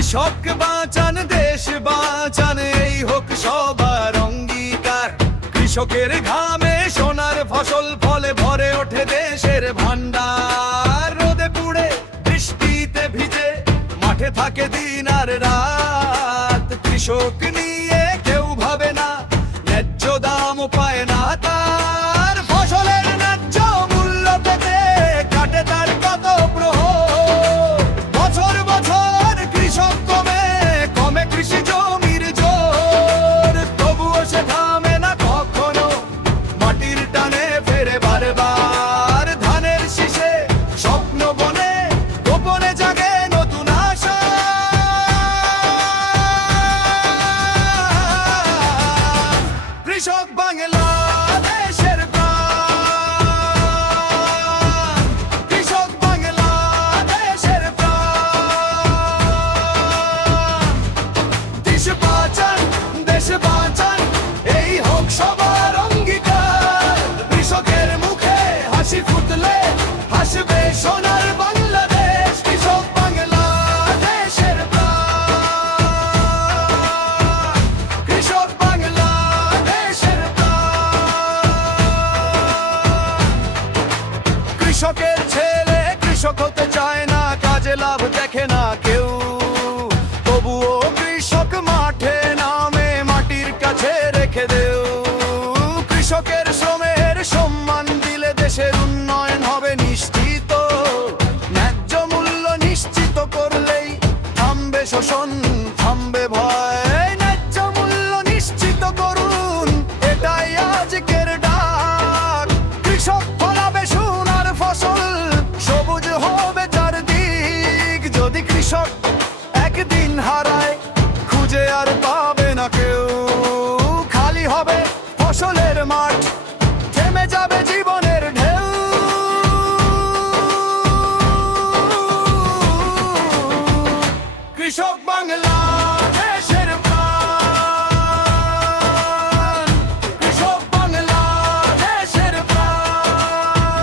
কৃষক বাঁচান দেশ বাঁচান, এই হোক সবার অঙ্গীকার। কৃষকের ঘামে সোনার ফসল ফলে ভরে ওঠে দেশের ভান্ডার। রোদে পুড়ে বৃষ্টিতে ভিজে মাঠে থাকে দিন আর রাত। কৃষক নিয়ে কেউ ভাবে না, ন্যায্য দাম পায় না তার। ফসলের ন্যায্য মূল্য পেতে কাটে তার কত প্রহর। বছর বছর কৃষক কমে কমে কৃষি জমির জোর, তবুও সে থামে না কখনো, মাটির টানে ফেরে বারবার। ধানের শীষে স্বপ্ন বনে গোপনে জাগে নতুন আশা। কৃষক বাংলাদেশের প্রাণ, কৃষক বাংলাদেশের প্রাণ। দেশ বাঁচান দেশ বাঁচান, এই হোক সবার অঙ্গীকার। কৃষকের মুখে হাসি ফুটলে হাসবে সোনার বাংলাদেশ। কৃষক বাংলাদেশের প্রাণ, কৃষক বাংলাদেশের প্রাণ। কৃষকের ছেলে কৃষক হতে চায় না, কাজে লাভ দেখে না কেউ, তবুও কৃষক মাঠে নামে মাটির কাছে রেখে দেও। কৃষকের শ্রমের সম্মান দিলে দেশের উন্নয়ন হবে নিশ্চিত। ন্যায্য মূল্য নিশ্চিত করলেই থামবে শোষণ, থামবে ভয়। ন্যায্য মূল্য নিশ্চিত করুন, এটাই আজকের ডাক। কৃষক ফলাবে সোনার ফসল, সবুজ হবে চারদিক। যদি কৃষক একদিন হারায় খুঁজে আর পাবে না কেউ, খালি হবে ফসলের মাঠ, থেমে যাবে জীবনের ঢেউ। কৃষক বাংলাদেশের প্রাণ, কৃষক বাংলাদেশের প্রাণ।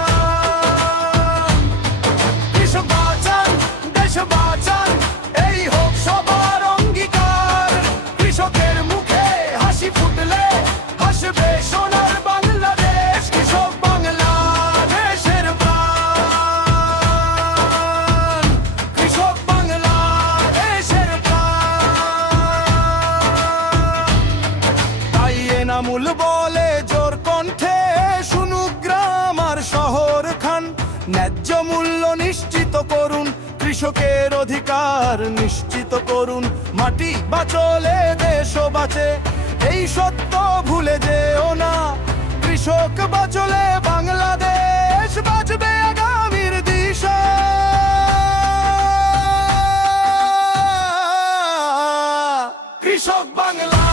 কৃষক বাঁচান দেশ বাঁচান, এই হোক সবার অঙ্গীকার। কৃষকের মুখে হাসি ফুটলে হাসবে সোনার বাংলাদেশ। কৃষক বাংলাদেশের প্রাণ, কৃষক বাংলাদেশের প্রাণ। তাই এনামুল বলে জোর কণ্ঠে, শুনুক গ্রাম আর শহর খান। ন্যায্য মূল্য নিশ্চিত করুন, কৃষকের অধিকার নিশ্চিত করুন। মাটি বাঁচলে দেশও বাঁচে, এই সত্য ভুলে যেও না। কৃষক বাঁচলে বাংলাদেশ বাঁচবে আগামীর দিশা। কৃষক বাংলা